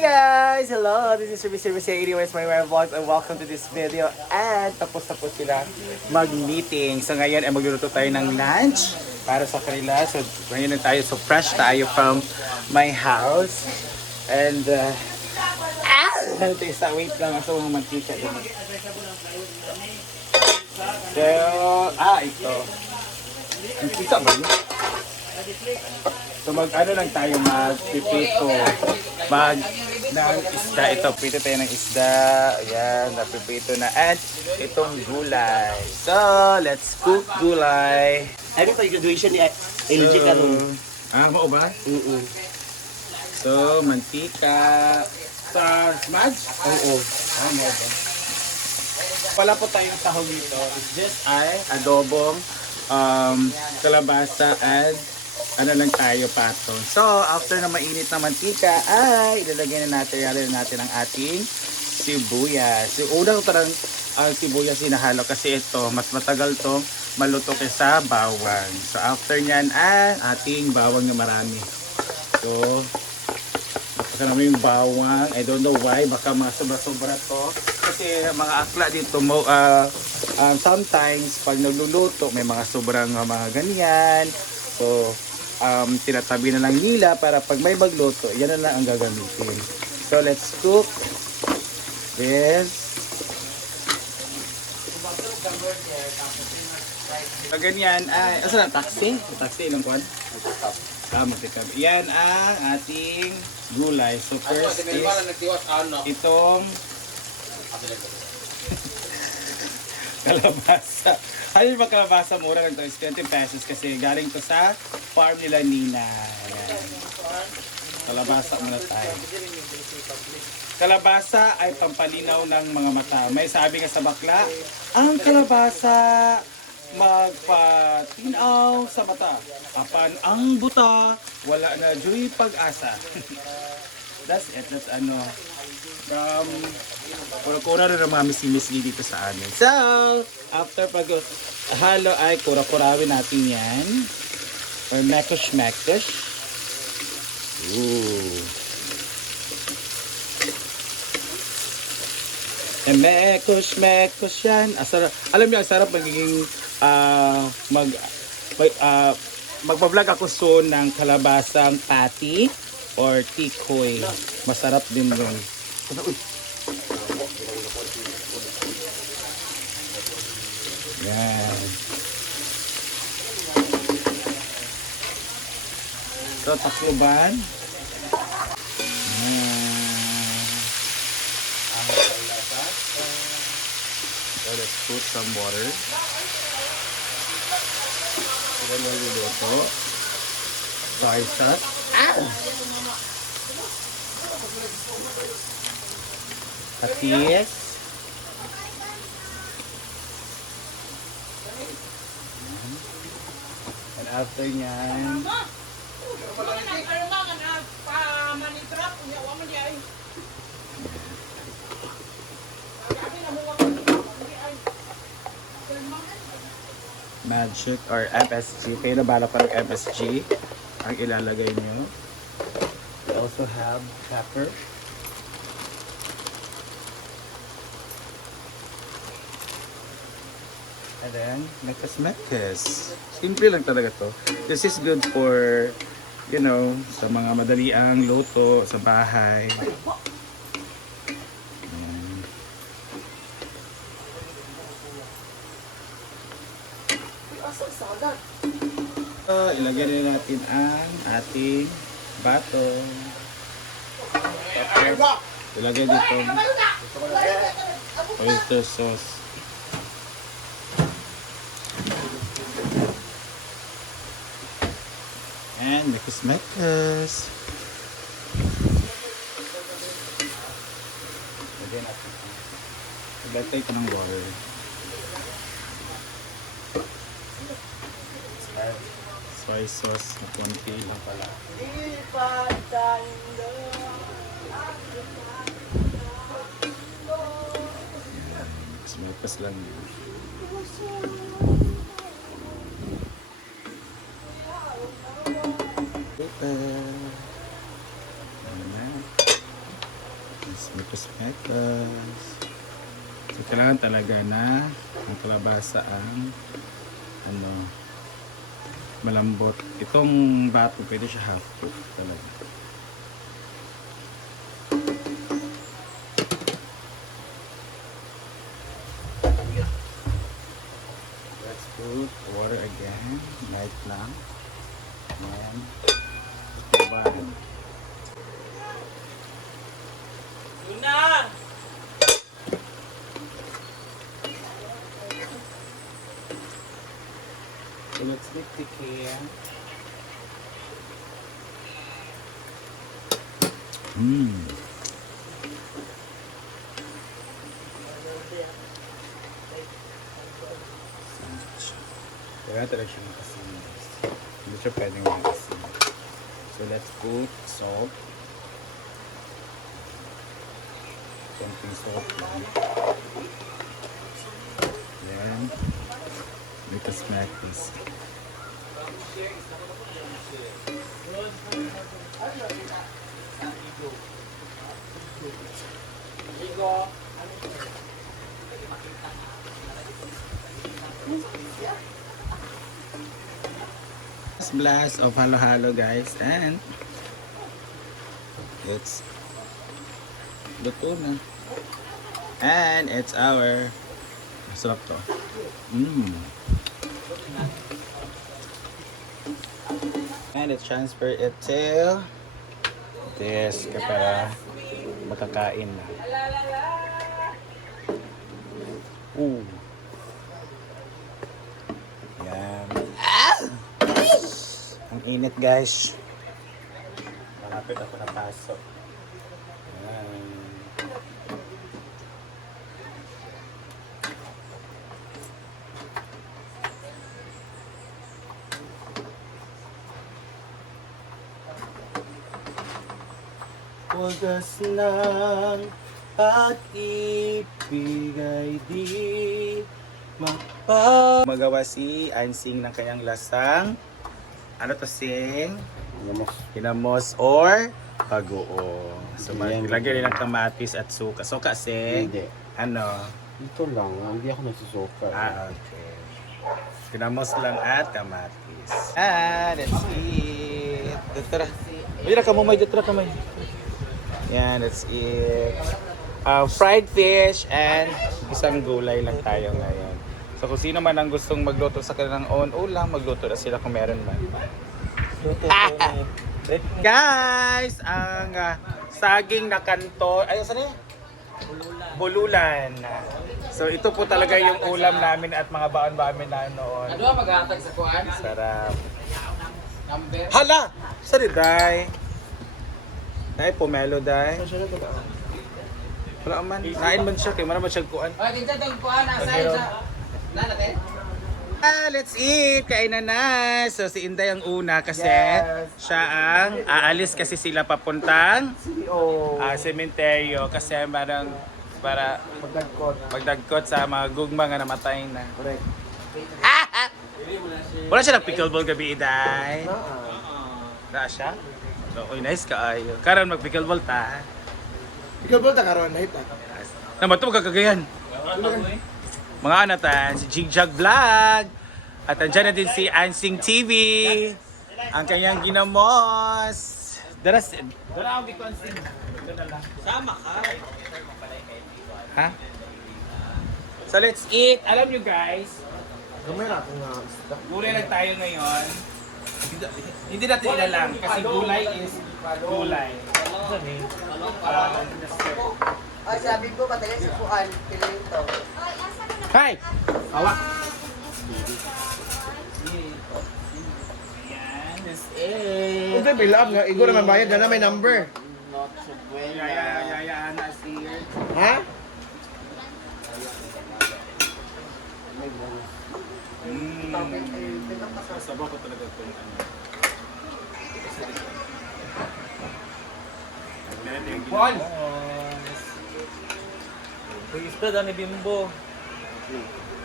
Guys! Hello! This is Ruby Service 80 My Way Vlogs and welcome to this video. And tapos na po sila mag-meeting. So ngayon ay magluluto tayo ng lunch para sa kanila. So ngayon na tayo. So fresh tayo from my house. And wait lang. So mga mantika yun. So, ito. Mantika ba yun? So mag-ano lang tayo, mag-pipito. Ng isda. Ito, pipito tayo ng isda. Ayan, napipito na. And itong gulay. So, let's cook gulay. Ay, pa graduation ni LG ka ron. Mao ba? So, mantika. Sa smudge? Oo. Mo ba? Wala po tayong tahog dito. It's just adobong, kalabasa, and ano lang tayo pato. So, after na mainit na mantika, ilalagay na natin ang ating sibuyas. Yung unang tarang sibuyas sinahalo kasi ito, mas matagal tong maluto kaysa bawang. So, after nyan, ating bawang na marami. So, baka naman yung bawang. I don't know why, baka mga sobra-sobra to. Kasi mga akla dito, sometimes pag nagluluto, may mga sobrang mga ganyan. So, tinatabi na lang nila para pag may magluto, yan na lang ang gagamitin. So, let's cook this. So, ganyan. Asan ang taxi? Taxi, ilang kuwan? Magtikab. Yan ang ating gulay. So, first is itong kalabasa. Ano ba kalabasa? Mura lang ito. It's 20 pesos kasi galing to sa farm nila Nina. Ayan. Kalabasa muna tayo. Kalabasa ay pampalinaw ng mga mata. May sabi nga sa bakla, ang kalabasa magpatinaw sa mata. Apan ang buta, wala na joy pag-asa. That's it. That's ano. Kura-kura rin ang mga misi-misli dito sa amin. So, after pag-halo ay kura-kurawin natin yan. Or mekush-mekush. Ooh. Mekush-mekush yan. Alam niyo, ang sarap magiging magpa-vlog ako soon ng kalabasang patty or tikoy. Masarap din doon. Yan. So, takloban. So, let's put some water. So, then we'll do ito. Soy sauce. Patis. And after nyan, magic or FSG. Kayo na bala pa ng FSG ang ilalagay nyo. We also have pepper. And then, mekes-mekes. Simple lang talaga to. This is good for, you know, sa mga madaliang luto sa bahay. So, ilagay na natin ang ating bato. Tapos, ilagay dito oyster sauce. And mekes-mekes. Lagyan natin. Ilagay ko ng water. Soy sauce na konti lang pala. Mekes-mekes lang. Mekos. So, kailangan talaga na ang kalabasa ang malambot. Itong bato, pwede siya half cook talaga. Let's put water again. Light lang. Ayan. Bahan. So let's make the can. Kaya talaga siya makasin. Hindi siya pwedeng makasin. So let's put salt. Something salt lang. Then, let us smack this. Blast of halo-halo guys, and it's luto na, and it's our sarap to. And let's transfer it to this para makakain na. Yan. Ang init guys. Malapit ako na pasok. Ayan. Wagas ng pag-ibig ay di magawa si Ansing ng kanyang lasang ano to sing? Hinamos or bagoong. So maglagay rin ng kamatis at suka. Suka sing? Hindi. Ano? Ito lang, hindi ako nagsusuka. Okay. Hinamos lang at kamatis. Let's eat. Tara. Ayun na kamumay, tara kamay. Yan, let's eat. Fried fish and isang gulay lang tayo ngayon. So kung sino man ang gustong magluto sa kanilang own ulam, magluto na sila kung meron man. Guys, ang saging na kanto, ayun saan eh? Bululan. So ito po talaga yung ulam namin at mga baon-baon na noon. Ano maghatag sa kuan? Sarap. Number. Hala! Sorry, Day. Day, pomelo, Day. Wala man. Nain man siya, kaya man siya kuan. Ay, dito tong kuan asa sa natin. Let's eat! Kainan na! So si Inday ang una kasi siya ang aalis kasi sila papuntang sementeryo kasi parang para magdagkot sa mga gugma nga namatay na. Correct. Wala siya nag-pickleball gabi, Inday? Wala siya? So, nice ka ayo. Karon mag-pickleball ta. Pickleball ta karon na ita. Naman ito magkagayan. Mga anatan, si Jigjag Vlog. At andyan na din si Ansing TV. Ang kanyang ginamos. Dara ako dito Ansing. Sama ka. Ha? So let's eat. Alam nyo guys, Gamay na ako nga isda. gulay lang tayo ngayon. Hindi natin ilalang kasi gulay is gulay. Ay, sabi ko, matagal si Puan. Piling to. Hi! Awa! Yan, that's it. Okay, bilab nga. Igo naman bayad na may number. Yaya, na here. Ha? Sabaw ko talaga itong ano. Kuan. Pista dami bimbo.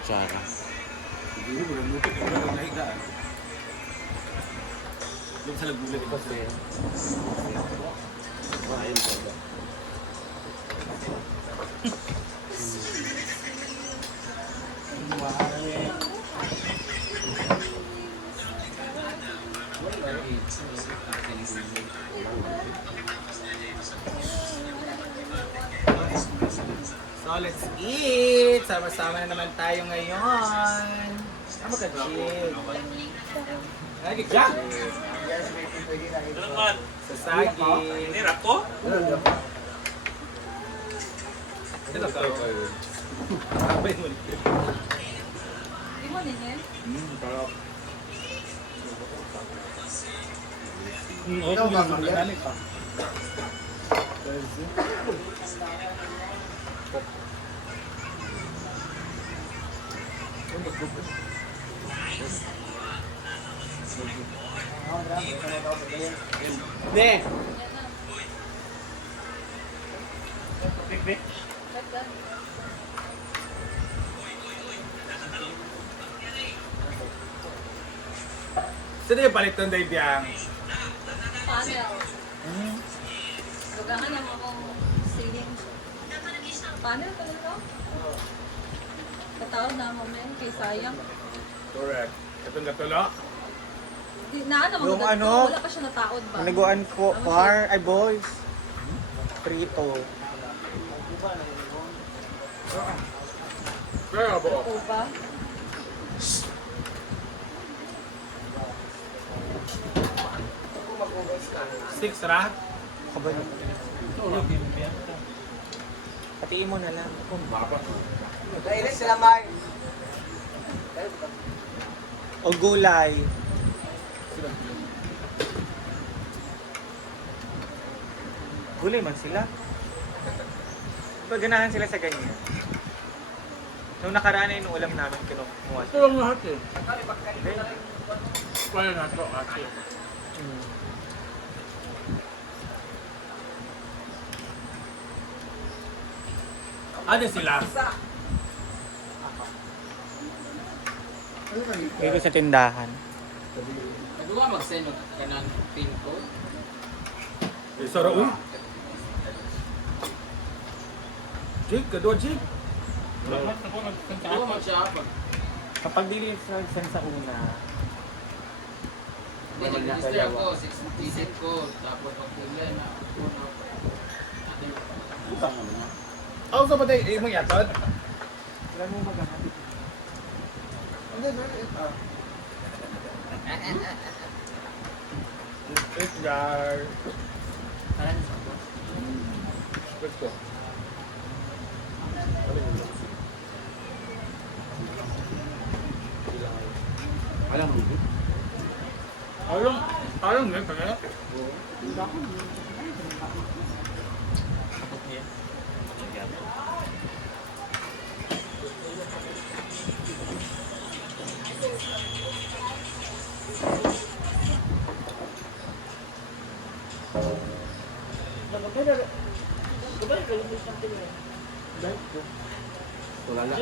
Sara. Hindi mo lang luto yung mga nahigaan. Doon sa lagulan ito. let's eat! Sama-sama na naman tayo ngayon. Sama ka, Jin. Ay, Jack! Sa saging. Ini rako? Ito ka. Abay mo. Di mo din yan? Ikaw ba, Maria? Ne! Sino yung palit ng Dave Yang? Panel. Lugahan yung akong ceiling. Panel ka nito? Katawad na mo men, kay sayang. Correct. Itong gatulo? Di na naman Yung ganito, ano, wala pa siya nataod ba? Naliguan ko, par, ay boys. Prito. Kaya ba? O ba? Six ra? Kabay. Patiin mo na lang. Nainis sila, Mar. O gulay. Gulay man sila. Paganahan sila sa ganyan. Nung nakaraan na yung ulam namin kinukuha. Ito lang lahat eh. Kaya na ito ate. Ano sila? Dito sa tindahan. Nagawa mag-send ka ng pin code. Isa ra uy. Jig, kadwa Jig. Nagawa mag-shop. Kapag dili sa una, Hindi, nag-register ako, 6 visit ko, tapos pag-pulay na. Ako sa patay, mo yatod? sila mo maghahatid. It's jar. Let's go. Alam nga, kaya? Wala na.